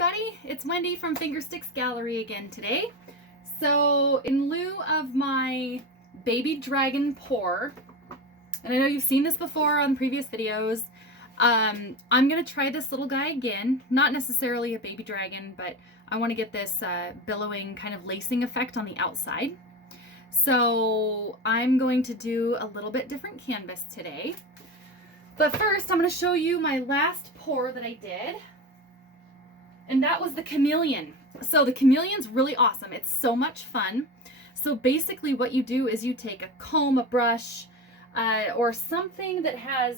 everybody, it's Wendy from Fingersticks Gallery again today. So in lieu of my baby dragon pour, and I know you've seen this before on previous videos, I'm gonna try this little guy again. Not necessarily a baby dragon, but I want to get this billowing kind of lacing effect on the outside. So I'm going to do a little bit different canvas today. But first I'm going to show you my last pour that I did. And that was the chameleon. So the chameleon's really awesome. It's so much fun. So basically what you do is you take a comb, a brush, or something that has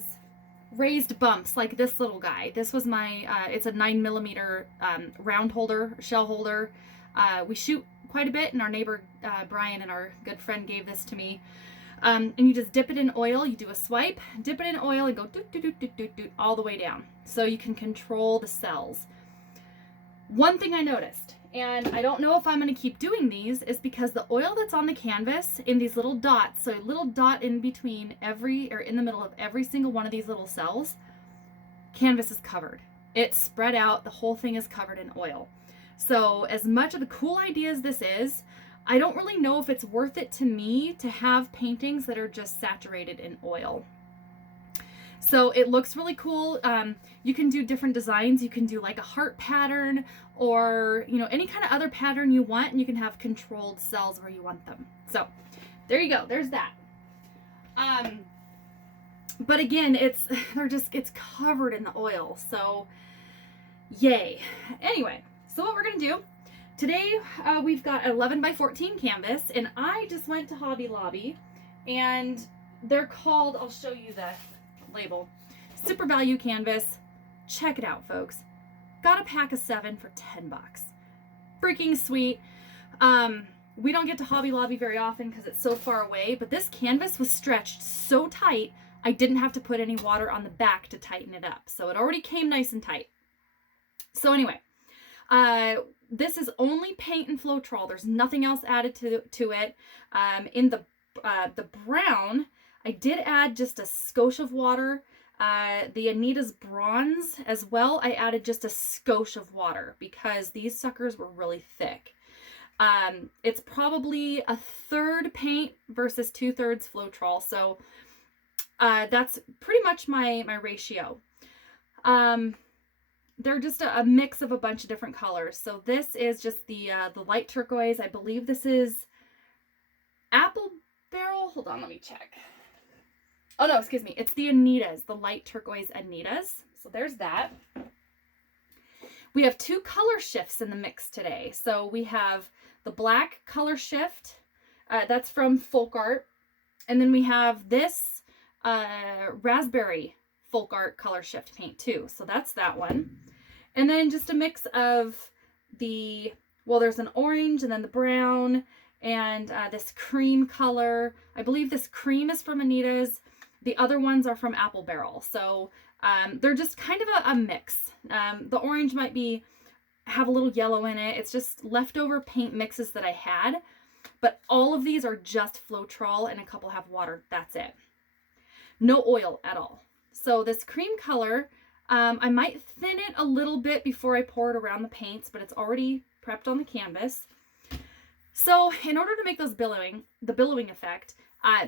raised bumps like this little guy. This was my, it's a 9mm round holder, shell holder. We shoot quite a bit, and our neighbor Brian and our good friend gave this to me. And you just dip it in oil. You do a swipe, dip it in oil, and go doot, doot, doot, doot, doot, doot, all the way down. So you can control the cells. One thing I noticed, and I don't know if I'm going to keep doing these, is because the oil that's on the canvas in these little dots, so a little dot in between in the middle of every single one of these little cells, canvas is covered. It's spread out. The whole thing is covered in oil. So as much of a cool idea as this is, I don't really know if it's worth it to me to have paintings that are just saturated in oil. So it looks really cool. You can do different designs. You can do like a heart pattern, or any kind of other pattern you want, and you can have controlled cells where you want them. So there you go. There's that. But again, it's covered in the oil. So yay. Anyway, so what we're gonna do today, we've got 11 by 14 canvas, and I just went to Hobby Lobby, and they're called, I'll show you the label, Super Value Canvas. Check it out, folks. Got a pack of 7 for 10 bucks. Freaking sweet. We don't get to Hobby Lobby very often because it's so far away, but this canvas was stretched so tight I didn't have to put any water on the back to tighten it up. So it already came nice and tight. So anyway, this is only paint and Floetrol. There's nothing else added to it. In the brown, I did add just a skosh of water. The Anita's bronze as well, I added just a skosh of water because these suckers were really thick. It's probably a third paint versus 2/3 Floetrol. So that's pretty much my ratio. They're just a mix of a bunch of different colors. So this is just the light turquoise. I believe this is apple barrel. Hold on, let me check. Oh no, excuse me. It's the Anita's, the light turquoise Anita's. So there's that. We have 2 color shifts in the mix today. So we have the black color shift. That's from Folk Art. And then we have this raspberry Folk Art color shift paint too. So that's that one. And then just a mix of there's an orange and then the brown and this cream color. I believe this cream is from Anita's. The other ones are from Apple Barrel. So they're just kind of a mix. The orange might have a little yellow in it. It's just leftover paint mixes that I had. But all of these are just Floetrol, and a couple have water. That's it. No oil at all. So this cream color, I might thin it a little bit before I pour it around the paints, but it's already prepped on the canvas. So in order to make the billowing effect,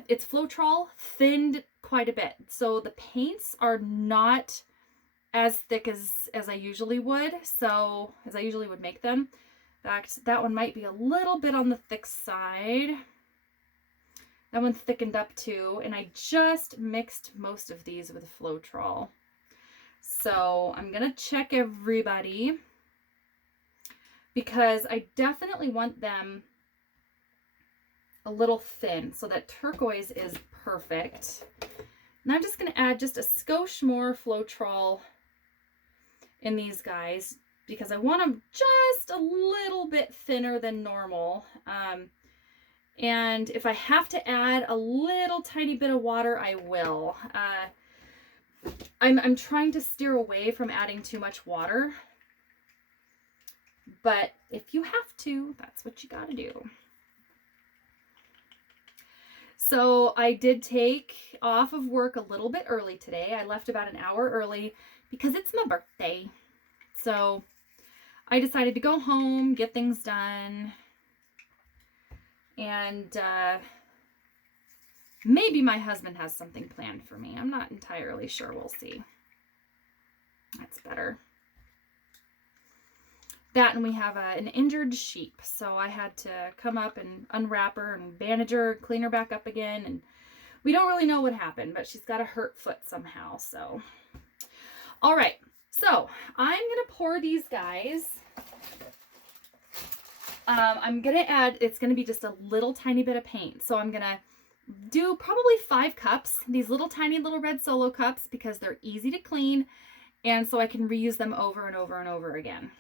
it's Floetrol thinned quite a bit. So the paints are not as thick as I usually would. So as I usually would make them. In fact, that one might be a little bit on the thick side. That one thickened up too. And I just mixed most of these with Floetrol. So I'm going to check everybody because I definitely want them a little thin, so that turquoise is perfect. And I'm just going to add just a skosh more Floetrol in these guys because I want them just a little bit thinner than normal. And if I have to add a little tiny bit of water, I will. I'm trying to steer away from adding too much water, but if you have to, that's what you got to do. So I did take off of work a little bit early today. I left about an hour early because it's my birthday. So I decided to go home, get things done, and maybe my husband has something planned for me. I'm not entirely sure. We'll see. That's better. That, and we have an injured sheep, so I had to come up and unwrap her and bandage her, clean her back up again, and we don't really know what happened, but she's got a hurt foot somehow. So all right, so I'm gonna pour these guys. I'm gonna add, it's gonna be just a little tiny bit of paint, so I'm gonna do probably 5 cups, these little tiny little red Solo cups, because they're easy to clean, and so I can reuse them over and over and over again.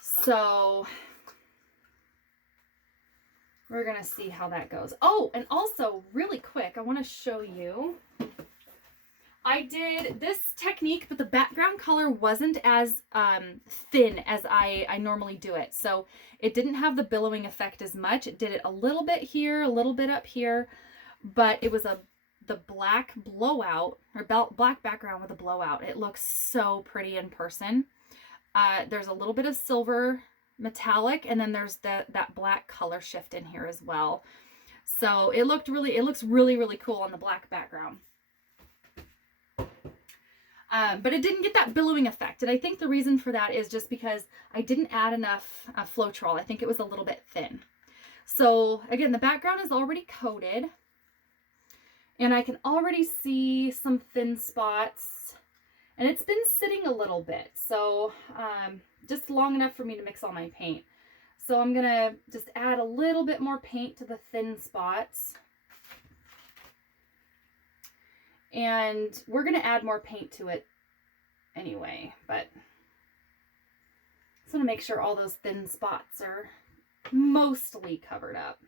So we're gonna see how that goes. Oh, and also really quick, I want to show you, I did this technique, but the background color wasn't as thin as I normally do it. So it didn't have the billowing effect as much. It did it a little bit here, a little bit up here, but it was the black blowout, or black background with a blowout. It looks so pretty in person. There's a little bit of silver metallic, and then there's that black color shift in here as well. So it looks really, really cool on the black background. But it didn't get that billowing effect. And I think the reason for that is just because I didn't add enough Floetrol. I think it was a little bit thin. So again, the background is already coated, and I can already see some thin spots, and it's been sitting a little bit. So just long enough for me to mix all my paint. So I'm gonna just add a little bit more paint to the thin spots. And we're going to add more paint to it anyway, but just want to make sure all those thin spots are mostly covered up.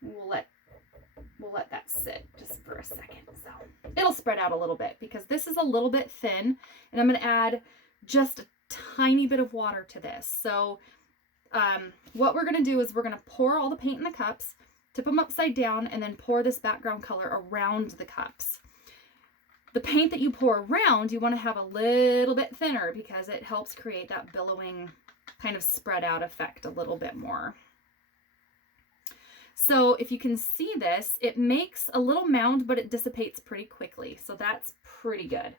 We'll let that sit just for a second. So it'll spread out a little bit because this is a little bit thin, and I'm going to add just a tiny bit of water to this. So what we're going to do is we're going to pour all the paint in the cups, tip them upside down, and then pour this background color around the cups. The paint that you pour around, you want to have a little bit thinner because it helps create that billowing kind of spread out effect a little bit more. So if you can see this, it makes a little mound, but it dissipates pretty quickly. So that's pretty good.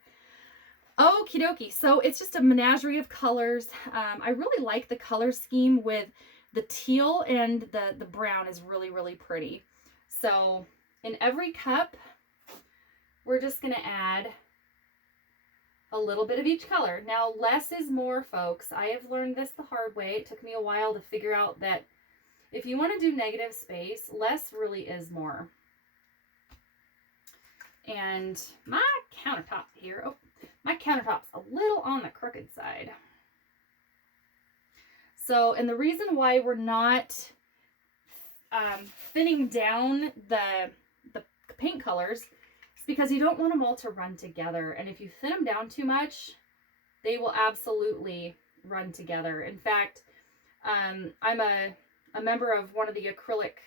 Okie dokie. So it's just a menagerie of colors. I really like the color scheme with the teal, and the brown is really, really pretty. So in every cup, we're just going to add a little bit of each color. Now, less is more, folks. I have learned this the hard way. It took me a while to figure out that if you want to do negative space, less really is more. And my countertop here, my countertop's a little on the crooked side. So, and the reason why we're not thinning down the paint colors is because you don't want them all to run together. And if you thin them down too much, they will absolutely run together. In fact, I'm a member of one of the acrylic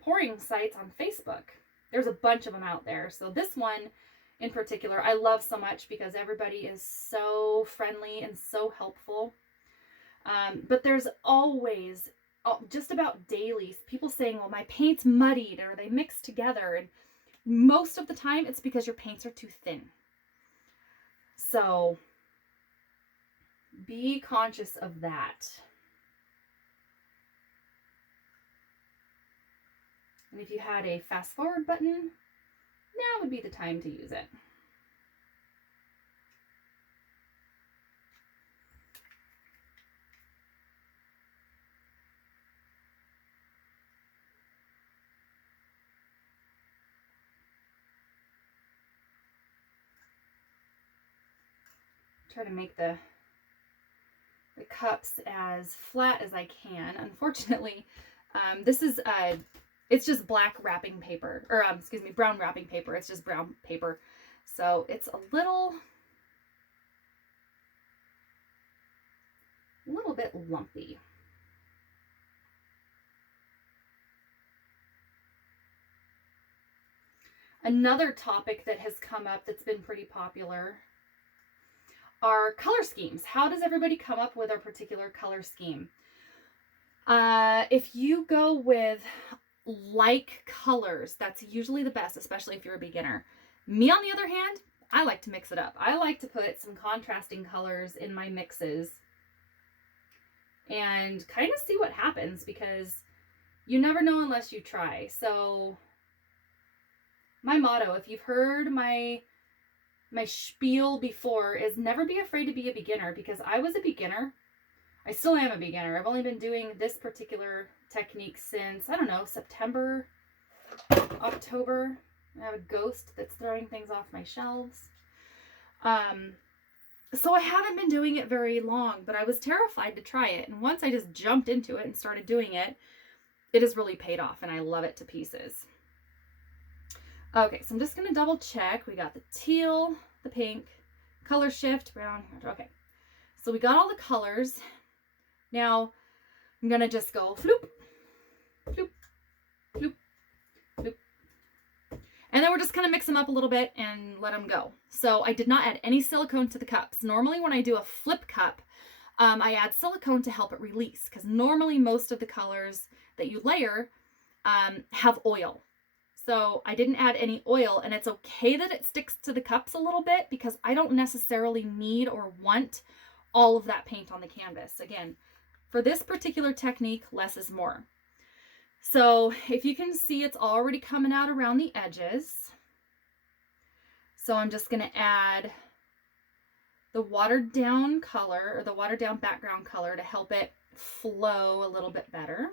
pouring sites on Facebook. There's a bunch of them out there. So this one in particular, I love so much because everybody is so friendly and so helpful. But there's always, just about daily, people saying, well, my paint's muddied or they mix together. And most of the time it's because your paints are too thin. So be conscious of that. And if you had a fast forward button, now would be the time to use it. Try to make the cups as flat as I can. Unfortunately, this is it's just black wrapping paper, or excuse me, brown wrapping paper. It's just brown paper, so it's a little bit lumpy. Another topic that has come up that's been pretty popular are color schemes. How does everybody come up with a particular color scheme? If you go with like colors, that's usually the best, especially if you're a beginner. Me, on the other hand, I like to mix it up. I like to put some contrasting colors in my mixes and kind of see what happens, because you never know unless you try. So my motto, if you've heard my spiel before, is never be afraid to be a beginner, because I was a beginner. I still am a beginner. I've only been doing this particular technique since, I don't know, September, October. I have a ghost that's throwing things off my shelves. So I haven't been doing it very long, but I was terrified to try it. And once I just jumped into it and started doing it, it has really paid off, and I love it to pieces. Okay, so I'm just going to double check. We got the teal, the pink, color shift, brown. Okay, so we got all the colors. Now I'm going to just go floop, floop, floop, floop. And then we're just going to mix them up a little bit and let them go. So I did not add any silicone to the cups. Normally when I do a flip cup, I add silicone to help it release, because normally most of the colors that you layer have oil. So I didn't add any oil, and it's okay that it sticks to the cups a little bit, because I don't necessarily need or want all of that paint on the canvas. Again, for this particular technique, less is more. So if you can see, it's already coming out around the edges. So I'm just going to add the watered down color, or the watered down background color, to help it flow a little bit better.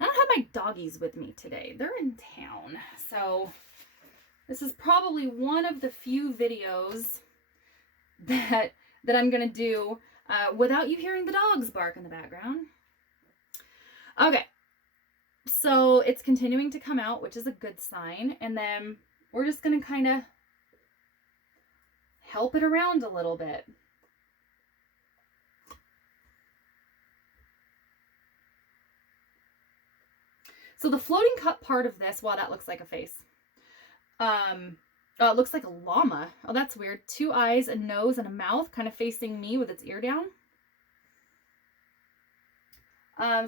I don't have my doggies with me today. They're in town. So this is probably one of the few videos that I'm going to do without you hearing the dogs bark in the background. Okay. So it's continuing to come out, which is a good sign. And then we're just going to kind of help it around a little bit. So the floating cup part of this, wow, that looks like a face. Oh, it looks like a llama. Oh, that's weird. 2 eyes, a nose, and a mouth kind of facing me with its ear down.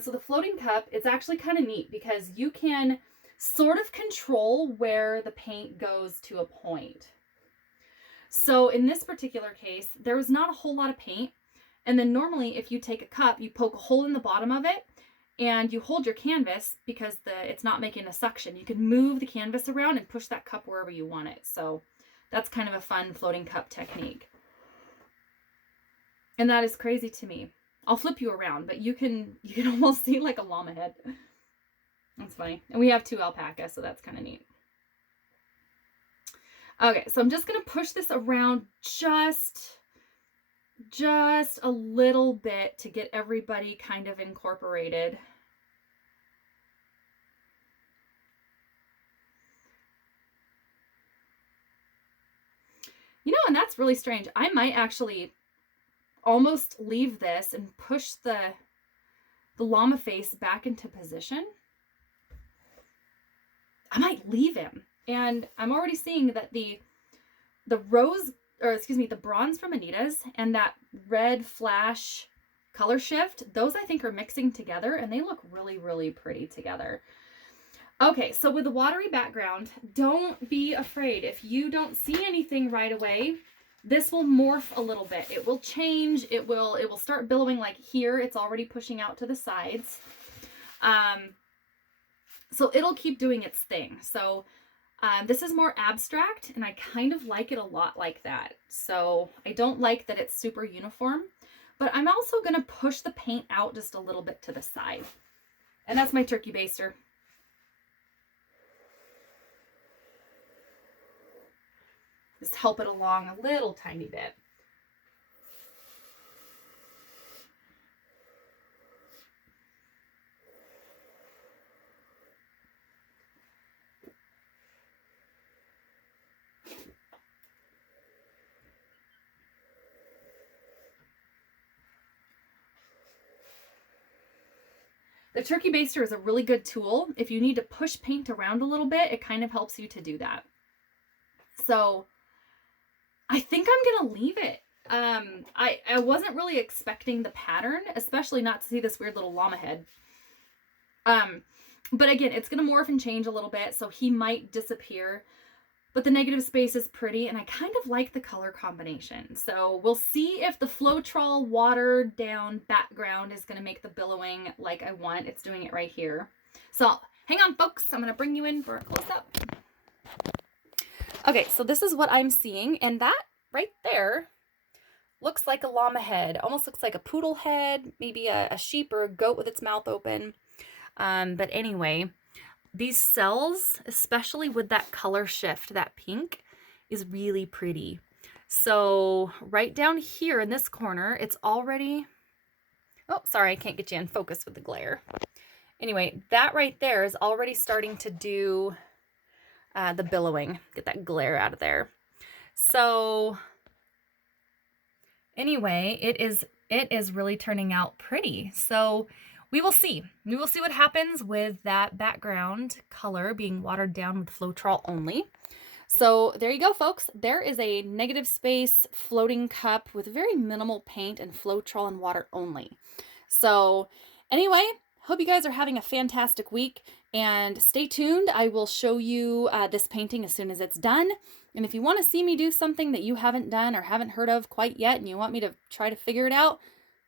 So the floating cup, it's actually kind of neat, because you can sort of control where the paint goes to a point. So in this particular case, there was not a whole lot of paint. And then normally if you take a cup, you poke a hole in the bottom of it, and you hold your canvas, because it's not making a suction. You can move the canvas around and push that cup wherever you want it. So that's kind of a fun floating cup technique. And that is crazy to me. I'll flip you around, but you can almost see like a llama head. That's funny. And we have 2 alpacas, so that's kind of neat. Okay, so I'm just going to push this around just a little bit to get everybody kind of incorporated. You know, and that's really strange. I might actually almost leave this and push the llama face back into position. I might leave him. And I'm already seeing that the rose, or excuse me, the bronze from Anita's and that red flash color shift, those I think are mixing together, and they look really, really pretty together. Okay, so with the watery background, don't be afraid. If you don't see anything right away, this will morph a little bit. It will change. It will start billowing, like here. It's already pushing out to the sides. So it'll keep doing its thing. So this is more abstract, and I kind of like it a lot like that. So I don't like that it's super uniform, but I'm also going to push the paint out just a little bit to the side. And that's my turkey baster. Just help it along a little tiny bit. The turkey baster is a really good tool. If you need to push paint around a little bit, it kind of helps you to do that. So I think I'm going to leave it. I wasn't really expecting the pattern, especially not to see this weird little llama head. But again, it's going to morph and change a little bit, so he might disappear. But the negative space is pretty, and I kind of like the color combination. So we'll see if the Floetrol watered down background is going to make the billowing like I want. It's doing it right here. So hang on, folks. I'm going to bring you in for a close-up. Okay, so this is what I'm seeing, and that right there looks like a llama head. Almost looks like a poodle head, maybe a sheep or a goat with its mouth open. But anyway, these cells, especially with that color shift, that pink, is really pretty. So right down here in this corner, it's already, oh, sorry, I can't get you in focus with the glare. Anyway, that right there is already starting to do the billowing. Get that glare out of there. So anyway, it is really turning out pretty. So we will see. We will see what happens with that background color being watered down with Floetrol only. So there you go, folks. There is a negative space floating cup with very minimal paint and Floetrol and water only. So anyway, hope you guys are having a fantastic week, and stay tuned. I will show you this painting as soon as it's done. And if you want to see me do something that you haven't done or haven't heard of quite yet and you want me to try to figure it out,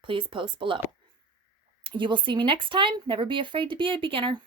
please post below. You will see me next time. Never be afraid to be a beginner.